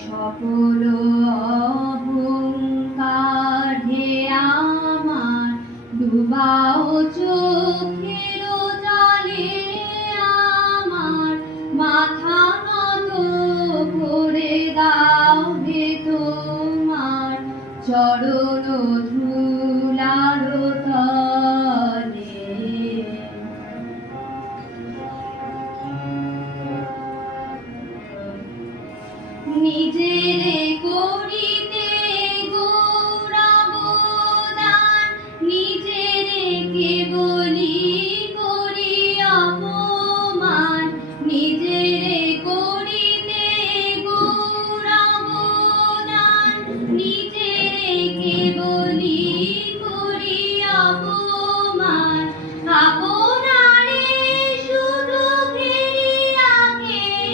সকল অহংকার হে আমার ডুবাও চোখের জলে, আমার মাথা নত করে দাও হে তোমার চরণ ধুলার তলে। নিজের